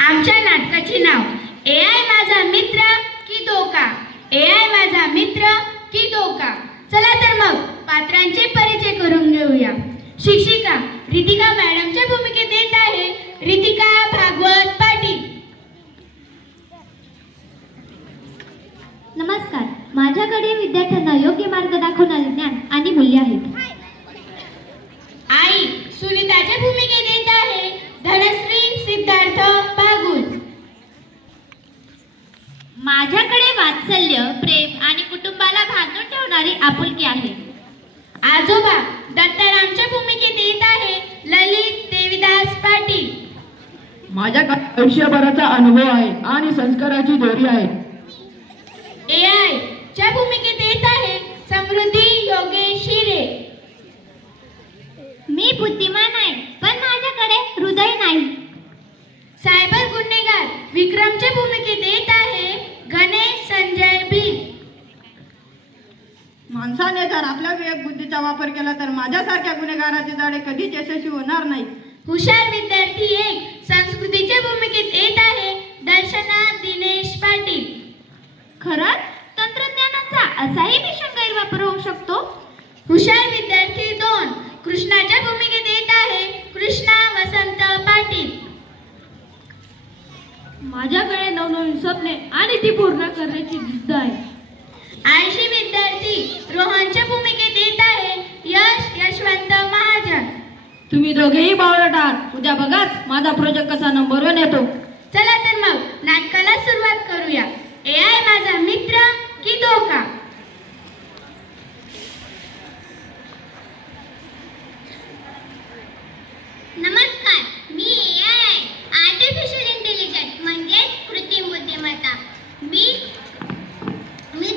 आमच्या नाटकाचे नाव AI माझा मित्र की धोका. AI माझा मित्र की धोका. चला तर मग पात्रांचे परिचय करून घेऊया. शिक्षिका रितिका मॅडमच्या भूमिकेत येत आहे रितिका भागवत पाटील. नमस्कार. माझ्याकडे विद्यार्थ्यांना योग्य मार्ग दाखवणारे ज्ञान आणि मूल्य आहेत. आई सुनीताच्या भूमिकेत येत आहे धनश्री सिद्धार्थ बागुल. माझ्याकडे वात्सल्य, प्रेम आणि कुटुंबाला बांधून ठेवणारी आपुलकी आहे. आजोबा दत्तारामच्या भूमिकेत येत आहे ललित देविदास पाटील. माझ्याकडे आयुष्यभराचा अनुभव आहे आणि संस्काराची दोरी आहे. AI च्या भूमिकेत येत आहे समृद्धी योगेश हिरे. मी बुद्धिमान आहे, पण माझ्याकडे हृदय नाही. सायबर गुन्हेगार विक्रमच्या भूमिकेत येत आहे गणेश संजय भील. माणसाने जर आपल्या विवेक बुद्धीचा वापर केला तर माझ्यासारख्या गुन्हेगाराचे जाळे कधीच यशस्वी होणार नाही. हुशार विद्यार्थी 1 संस्कृतीच्या भूमिकेत येत आहे दर्शना दिनेश पाटील. खरंच तंत्रज्ञानाचा असाही भीषण गैरवापर होऊ शकतो. हुशार विद्यार्थी 2 कृष्णाच्या भूमिकेत येत आहे कृष्णा वसंत पाटील. माझ्याकडे नवनवीन स्वप्ने आणि ती पूर्ण करण्याची जिद्द आहे. आळशी विद्यार्थी रोहनच्या भूमिकेत येत आहे यश यशवंत महाजन. तुम्ही दोघेही बावळट आहात. उद्या बघाच माझा प्रोजेक्ट कसा नंबर 1 येतो. चला तर मग नाटकाला सुरुवात करूया. AI माझा मित्र की धोका. नमस्कार, मी AI आहे. आर्टिफिशियल इंटेलिजन्स म्हणजेच कृत्रिम बुद्धिमत्ता. मी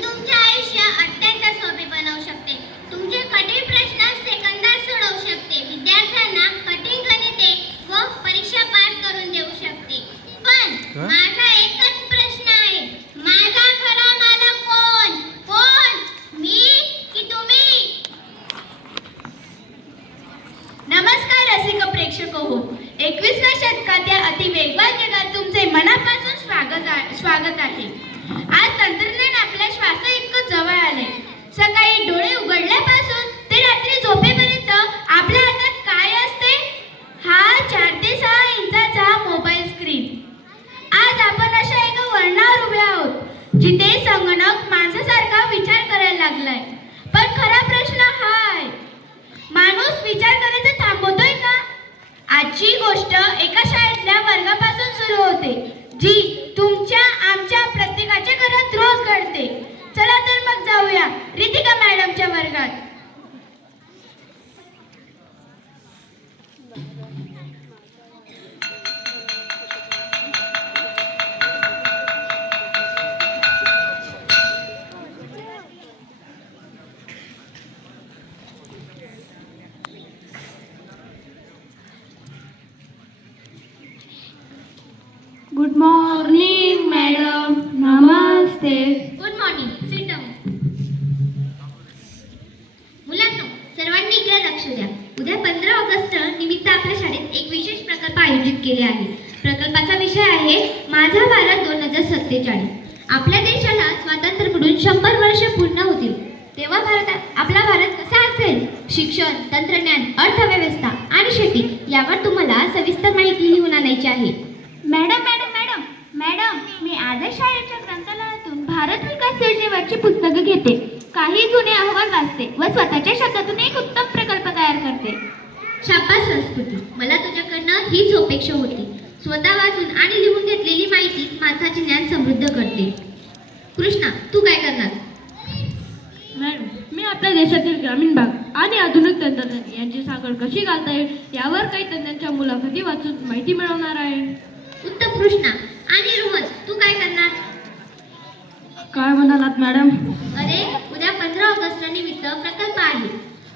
तुमचे आयुष्य अत्यंत सोपे बनवू शकते. तुमचे कठीण प्रश्न सेकंदात सोडवू शकते. विद्यार्थ्यांना कठीण गणिते व परीक्षा पास करून देऊ शकते. पण माझा एकच प्रश्न आहे, माझा खरा मालक कोण? कोण, मी की तुम्ही? नमस्कार रसिक प्रेक्षक हो. 21व्या शतकात या अति वेगवान जगात तुमचे मनापासून स्वागत आहे. आज तंत्रज्ञान आपल्या श्वासा इतकं जवळ आले. सकाळी डोळे उघडल्यापासून ते रात्री झोपेपर्यंत आपल्या हातात काय असते? हा 4 ते 6 इंचाचा मोबाईल स्क्रीन. आज आपण अशा एका वळणावर उभे आहोत जिथे संगणक माणसासारखा विचार करायला लागलाय. पण खरा प्रश्न हा आहे, माणूस विचार करायचं थांबवतोय का? आजची गोष्ट एका शाळेतल्या वर्गापासून सुरू होते जी तुमच्या आमच्या प्रत्येकाच्या घरात रोज घडते. चला तर मग जाऊया रितिका मॅडमच्या वर्गात. Good morning madam. नमस्ते. Good morning. Sit down. मुलांनो, सर्वांनी इकडे लक्ष द्या. उद्या 15 ऑगस्ट निमित्त आपल्या शाळेत एक विशेष प्रकल्प आयोजित केले आहे. प्रकल्पाचा विषय आहे माझा भारत 2047. आपल्या देशाला स्वातंत्र्य मिळून 100 वर्ष पूर्ण होतील तेव्हा आपला भारत कसा असेल? शिक्षण, तंत्रज्ञान, अर्थव्यवस्था आणि शेती यावर तुम्हाला सविस्तर माहिती लिहून आणायची आहे. मॅडम मॅडम मॅडम मॅडम मी आजच शाळेच्या ग्रंथालयातून भारत विकास योजनेवरची पुस्तकं घेते. काही जुने अहवाल वाचते व स्वतःच्या शब्दातून एक उत्तम प्रकल्प तयार करते. शाबास संस्कृती, मला तुझ्याकडनं हीच अपेक्षा होती. स्वतः वाचून आणि लिहून घेतलेली माहिती माणसाचे ज्ञान समृद्ध करते. कृष्णा, तू काय करणार? मॅडम, मी आपल्या देशातील ग्रामीण भाग आणि आधुनिक तंत्रज्ञान यांची साखळ कशी घालता येईल यावर काही तज्ञांच्या मुलाखती वाचून माहिती मिळवणार आहे. उत्तम कृष्णा. आणि रोहन, तू काय करणार? काय म्हणालात मॅडम? अरे, उद्या 15 ऑगस्ट निमित्त प्रकल्प आहे.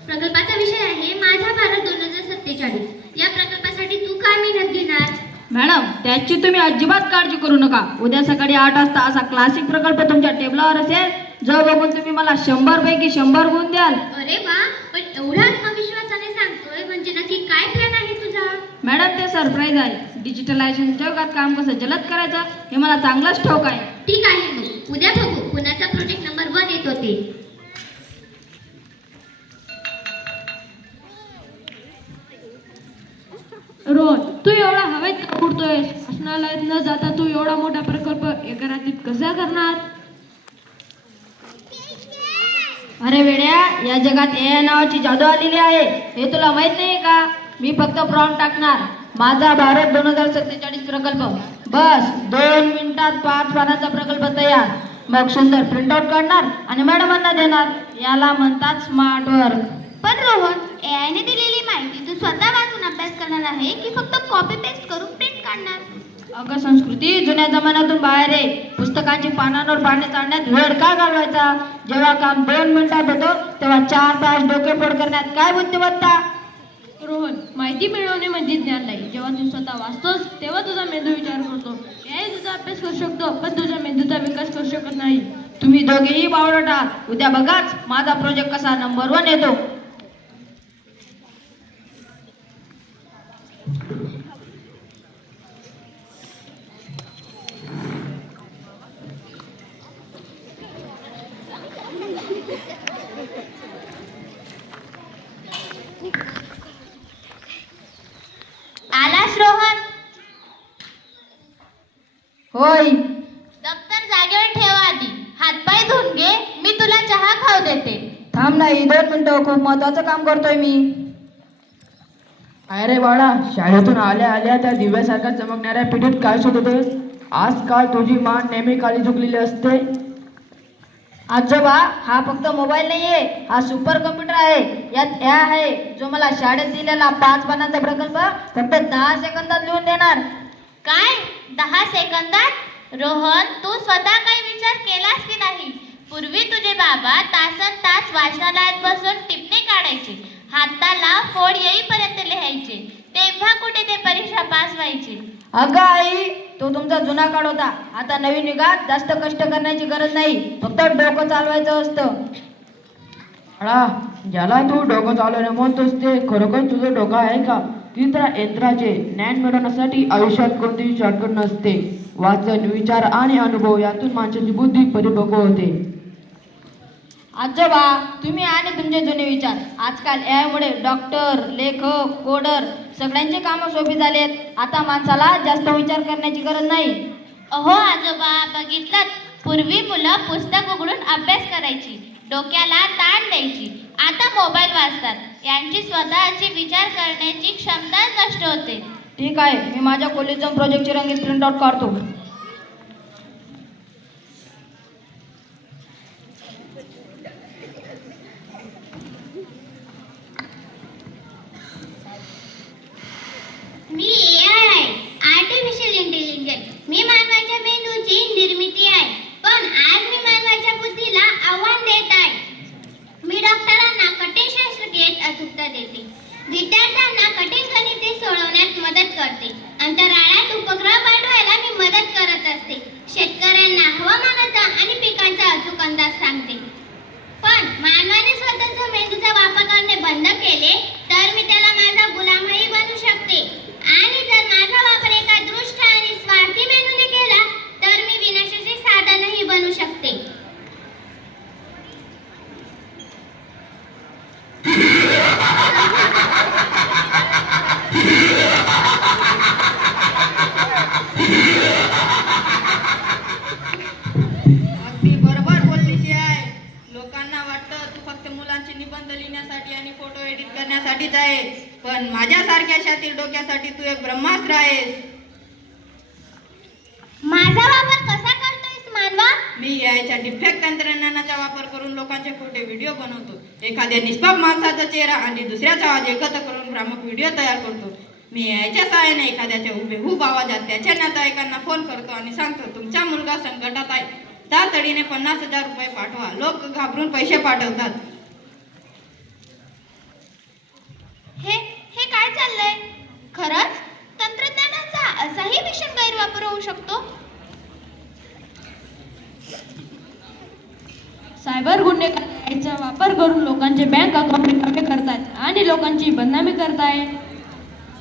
प्रकल्पाचा विषय आहे माझा भारत 2047. या प्रकल्पासाठी तू काय मेहनत घेणार? मॅडम, त्याची तुम्ही अजिबात काळजी करू नका. उद्या सकाळी 8 वाजता असा क्लासिक प्रकल्प तुमच्या टेबलावर असेल जो बघून तुम्ही मला 100 पैकी 100 गुण द्याल. अरे वा, पण एवढा आत्मविश्वासाने सांगतोय म्हणजे नक्की काय प्लॅन आहे तुझा? मॅडम, ते सरप्राईज आहे. डिजिटलायझेशन जगात काम कसं जलद करायचं हे मला चांगलंच ठाऊक आहे. ठीक आहे मग उद्या बघू कुणाचा प्रोजेक्ट नंबर 1 येतो ते. रोहन, तू एवढा हवेत का उडतोयस? वाचनालयात न जाता तू एवढा मोठा प्रकल्प एका रात्रीत कसा करणार? अरे वेड्या, या जगात AI नावाची जादू आलेली आहे, हे तुला माहित नाही का? मी फक्त प्रॉम्प्ट टाकणार, माझा भारत 2047 प्रकल्प, बस 2 मिनिटात 5 पानाचा प्रकल्प तयार. मग सुंदर प्रिंटआउट काढणार आणि मॅडमांना देणार. याला म्हणतात स्मार्ट वर्क. पण रोहन, AI ने दिलेली माहिती तू स्वतः वाचून अभ्यास करणार आहे की फक्त कॉपी पेस्ट करून प्रिंट काढणार? अगं संस्कृती, जुन्या जमान्यातून बाहेर आहे. पुस्तकांची पानांवर पाणी चालण्यात वेळ का घालवायचा? जेव्हा काम 2 मिनिटात होतो तेव्हा 4 तास डोकेफोड करण्यात काय बुद्धिमत्ता? रोहन, माहिती मिळवणे म्हणजे ज्ञान नाही. जेव्हा तू स्वतः वाचतोस तेव्हा तुझा मेंदू विचार करतो. AI तुझा अभ्यास करू शकतो पण तुझ्या मेंदूचा विकास करू शकत नाही. तुम्ही दोघेही बावळट आहात. उद्या बघाच माझा प्रोजेक्ट कसा नंबर 1 येतो. आलास रोहन? होय. दप्तर जागेवर ठेव आधी. हातपाय धुवून घे, मी तुला चहा खाऊ देते. थांब नाही, 2 मिनिटं, खूप महत्वाचं काम करतोय मी. अरे बाळा, शाळेतून आल्या आल्या त्या दिव्यासारख्या चमकणाऱ्या पिढीत काय शोधतोस? आजकाल तुझी मान नेहमी खाली झुकलेली असते. आजोबा, हा फक्त मोबाईल नाहीये, हा सुपर कम्प्युटर आहे. यात AI आहे जो मला शाळेत दिलेला 5 पानांचा प्रकल्प फक्त 10 सेकंदात लिहून देणार. काय 10 सेकंदात? रोहन, तू स्वतः काही विचार केलास की नाही? पूर्वी तुझे बाबा तासन तास वाचनालयात बसून टिपणे काढायचे, हाताला फोड येईपर्यंत लिहायचे, तेव्हा कुठे ते परीक्षा पास व्हायचे. अगं आई, तो तुमचा जुना काळ होता. आता नवीन युगात जास्त कष्ट करण्याची गरज नाही, फक्त डोकं चालवायचं असतं. बाळा, ज्याला तू डोकं चालवणे म्हणतोस ते खरोखर तुझं डोकं आहे का? ती तर यंत्राचे ज्ञान मिळवण्यासाठी आयुष्यात कोणतीही शॉर्टकट नसते. वाचन, विचार आणि अनुभव यातून माणसाची बुद्धी परिपक्व होते. आजोबा, तुम्ही आणि तुमचे जुने विचार. आजकाल AI मुळे डॉक्टर, लेखक, कोडर सगळ्यांचे कामं सोपी झालेत. आता माणसाला जास्त विचार करण्याची गरज नाही. अहो आजोबा, बघितलं, पूर्वी मुलं पुस्तक उघडून अभ्यास करायची, डोक्याला ताण द्यायची. आता मोबाईल वाचतात. यांची स्वतःची विचार करण्याची क्षमता नष्ट होते. ठीक आहे, मी माझ्या कॉलेजच्या प्रोजेक्टची रंगीत प्रिंटआउट काढतो. मी AI आहे, आर्टिफिशियल इंटेलिजन्स. मी मानवाच्या मेंदूची निर्मिती आहे, पण आज मी मानवाच्या बुद्धीला आव्हान देत आहे. मी डॉक्टरांना कठीण शस्त्रक्रियेत अचूकता देते, विद्यार्थ्यांना कठीण गणिते सोडवण्यात मदत करते, अंतराळात उपग्रह पाठवायला मी मदत करत असते, शेतकऱ्यांना हवामानाचा आणि पिकांचा अचूक अंदाज सांगते. पण मानवाने स्वतःचा मेंदूचा वापर करणे बंद केले तर मी त्याला माझा गुलामही बनू शकते. आणि जर माझा वापर एका दृष्ट आणि स्वार्थी मेंदूने केला तर मी विनाशाचे साधनही बनू शकते. अगदी बरोबर बोललीशी आहे. लोकांना वाटतं तू फक्त मुलांचे निबंध लिहिण्यासाठी आणि फोटो एडिट करण्यासाठीच आहे, पण माझ्यासारख्या शातील डोक्यासाठी तू एक ब्रह्मास्त्र आहेस. माझा वापर कसा करतोयस मानवा? मी याच्या डिफेक्ट तंत्रज्ञानाचा वापर करून लोकांचे खोटे व्हिडिओ बनवतो. एखाद्या निष्पाप माणसाचा चेहरा आणि दुसऱ्याचा आवाज एकत्र करून भ्रामक व्हिडिओ तयार करतो. मी याच्या सहाय्याने एखाद्याच्या हुबेहूब आवाजात त्याच्या नातेवाईकांना फोन करतो आणि सांगतो तुमचा मुलगा संकटात आहे, तातडीने 50,000 रुपये पाठवा. लोक घाबरून पैसे पाठवतात. हे काय चाललंय? खरंच तंत्रज्ञानाचा असाही भीषण गैरवापर होऊ शकतो? सायबर गुन्हेगारांचा वापर करून लोकांचे बँक अकाउंट रिकामे करतात आणि लोकांची बदनामी करतायत.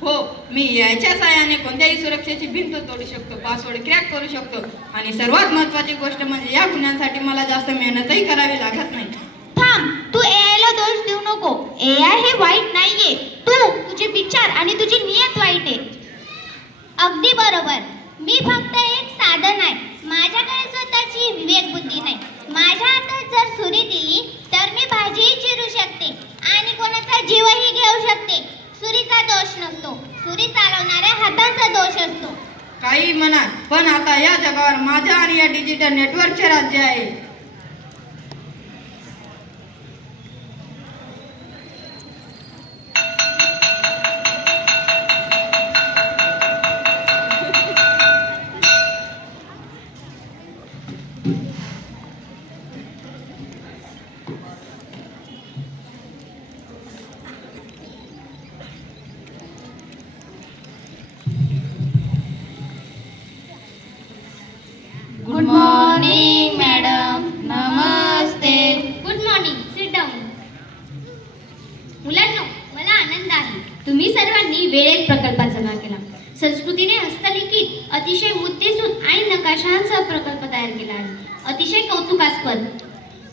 हो, मी याच्या साहाय्याने कोणत्याही सुरक्षेची भिंत तोडू शकतो, पासवर्ड क्रॅक करू शकतो आणि सर्वात महत्त्वाची गोष्ट म्हणजे या गुन्ह्यांसाठी मला जास्त मेहनतही करावी लागत नाही. थांब, तू एआय ला दोष देऊ नको. एआय हे वाईट नाहीये. तुझे विचार आणि तुझी नियत वाईट आहे. अगदी बरोबर. मी फक्त एक साधन आहे. माझ्याकडे स्वतःची विवेक बुद्धी नाही. माझ्या हातात जर सुरी दिली तर मी भाजीही चिरू शकते आणि कोणाचा जीवही घेऊ शकते. सुरीचा दोष नसतो, सुरी चालवणाऱ्या हातांचा दोष असतो. काही म्हणा, पण आता या जगावर माझ्या आणि या डिजिटल नेटवर्कचे राज्य आहे. Good morning madam. नमस्ते. Good morning. Sit down. मुलांनो, मला आनंद आहे तुम्ही सर्वांनी वेळेत प्रकल्पाचा नाव केला. संस्कृतीने हस्तलिखित अतिशय मुद्देसूद आणि नकाशांसह प्रकल्प तयार केला आहे. अतिशय कौतुकास्पद.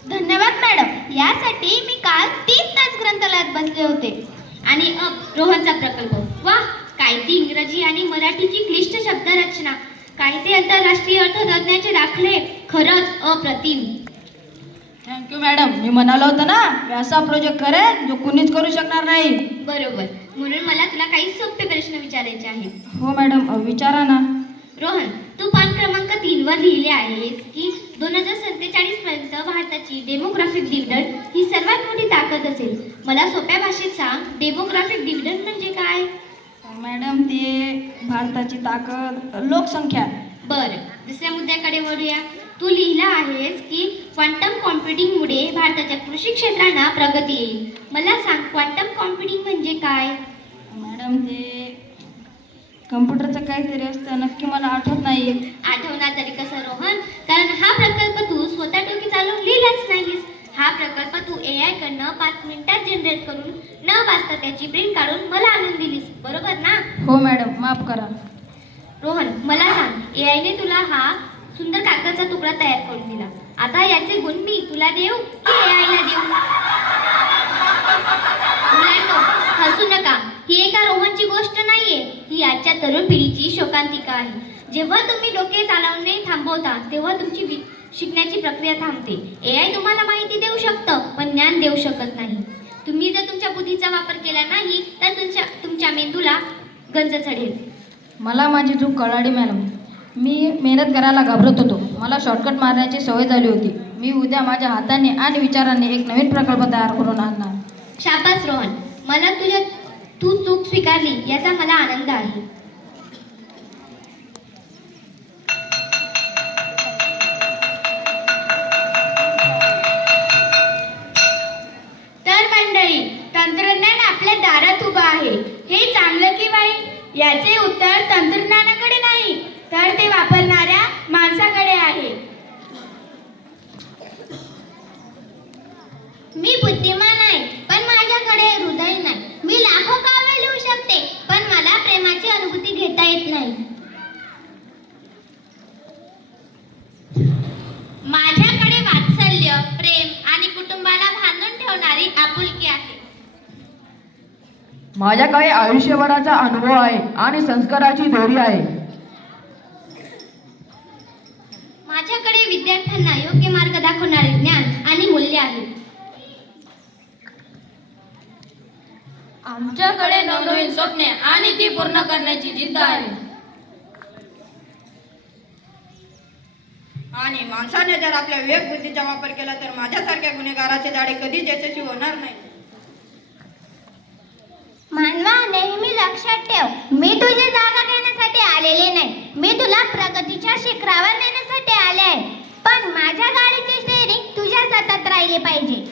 धन्यवाद मॅडम. यासाठी मी काल 3 तास ग्रंथालयात बसले होते. आणि रोहनचा प्रकल्प. वा, काय ती इंग्रजी आणि मराठीची क्लिष्ट शब्दरचना, काय ते आंतरराष्ट्रीय अर्थतज्ञाचे दाखले. खरंच अप्रतिम. Thank you madam. मी म्हणालो होतं ना, मी असा प्रोजेक्ट करेन जो कुणीच करू शकणार नाही. बरोबर. म्हणून मला तुला काही सोपे प्रश्न विचारायचे आहेत. हो मॅडम, विचारा ना. रोहन, तू पान क्रमांक 3 वर लिहिले आहेस की 2047 पर्यंत भारताची डेमोग्राफिक डिव्हिडंड ही सर्वात मोठी ताकद असेल. मला सोप्या भाषेत सांग, डेमोग्राफिक डिव्हिडंड म्हणजे काय? मॅडम, ते भारताची ताकद लोकसंख्या. बरं, दुसऱ्या मुद्द्याकडे वळूया. तू लिहिला आहेस की क्वांटम कॉम्प्युटिंगमुळे भारताच्या कृषी क्षेत्रांना प्रगती येईल. मला सांग, क्वांटम कॉम्प्युटिंग म्हणजे काय? मॅडम, ते कम्प्युटरचं काहीतरी असतं, नक्की मला आठवत नाही. आठवणार तरी कसं रोहन, कारण हा प्रकल्प तू स्वतः डोकी चालवून लिहिलाच नाहीस. हा प्रकल्प तू एआय कडनं 5 मिनिटात जनरेट करून न वाचता त्याची प्रिंट काढून मला आणून दिलीस, बरोबर ना? हो मॅडम, माफ करा. रोहन, मला सांग, एआयने तुला हा सुंदर कागदाचा तुकडा तयार करून दिला. आता याचे गुण मी तुला देऊ की एआयला देऊ? मुलांनो, हसू नका. ही एका रोहनची गोष्ट नाहीये, ही आजच्या तरुण पिढीची शोकांतिका आहे. जेव्हा तुम्ही डोके चालवणे थांबवता तेव्हा तुमची शिकण्याची प्रक्रिया थांबते. एआय तुम्हाला माहिती देऊ शकतं, पण ज्ञान देऊ शकत नाही. तुम्ही जर तुमच्या बुद्धीचा वापर केला नाही तर तुमच्या मेंदूला गंज चढेल. मला माझी चूक कळाली मॅडम. मी मेहनत करायला घाबरत होतो. मला शॉर्टकट मारण्याची सवय झाली होती. मी उद्या माझ्या हाताने आणि विचारांनी एक नवीन प्रकल्प तयार करून आणणार. शाबास रोहन, मला तू चूक स्वीकारली याचा मला आनंद आहे. तर मंडळी, तंत्रज्ञान आपल्या दारात उभं आहे. हे चांगलं की वाईट, याचे उत्तर तंत्रज्ञानाकडे नाही तर ते वापरणाऱ्या माणसाकडे आहे. मी बुद्धिमान आहे, पण माझ्याकडे हृदय नाही. मी लाखो काव्य लिहू शकते, पण मला प्रेमाची अनुभूती घेता येत नाही. माझ्याकडे वात्सल्य, प्रेम आणि कुटुंबाला बांधून ठेवणारी आपुलकी आहे. माझ्याकडे आयुष्यभराचा अनुभव आहे आणि संस्काराची दोरी आहे. माझ्याकडे विद्यार्थ्यांना योग्य मार्ग दाखवणारे ज्ञान आणि मूल्य आहे. आमच्याकडे नवनवीन स्वप्ने आणि ती पूर्ण करण्याची जिद्द आहे. आणि माणसाने जर आपल्या विवेक बुद्धीचा वापर केला तर माझ्यासारख्या गुन्हेगाराचे जाळे कधीच यशस्वी होणार नाही. मानवा, नेहमी लक्षात ठेव, मी तुझी जागा घेण्यासाठी आलेले नाही. मी तुला प्रगतीच्या शिखरावर नेण्यासाठी आले आहे. पण माझ्या गाडीचे स्टेअरिंग तुझ्याच हातात राहिले पाहिजे.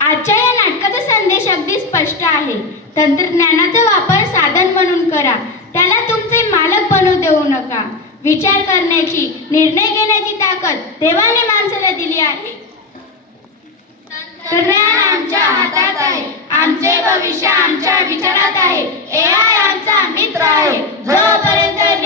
आजच्या या नाटकाचा संदेश अगदी स्पष्ट आहे. तंत्रज्ञानाचा वापर साधन म्हणून करा, त्याला तुमचे मालक बनवू देऊ नका. विचार करण्याची, निर्णय घेण्याची ताकद देवाने माणसाला दिली आहे. तंत्रज्ञान आमच्या हातात आहे. आमचे भविष्य आमच्या विचारात आहे. AI आमचा मित्र आहे. जोपर्यंत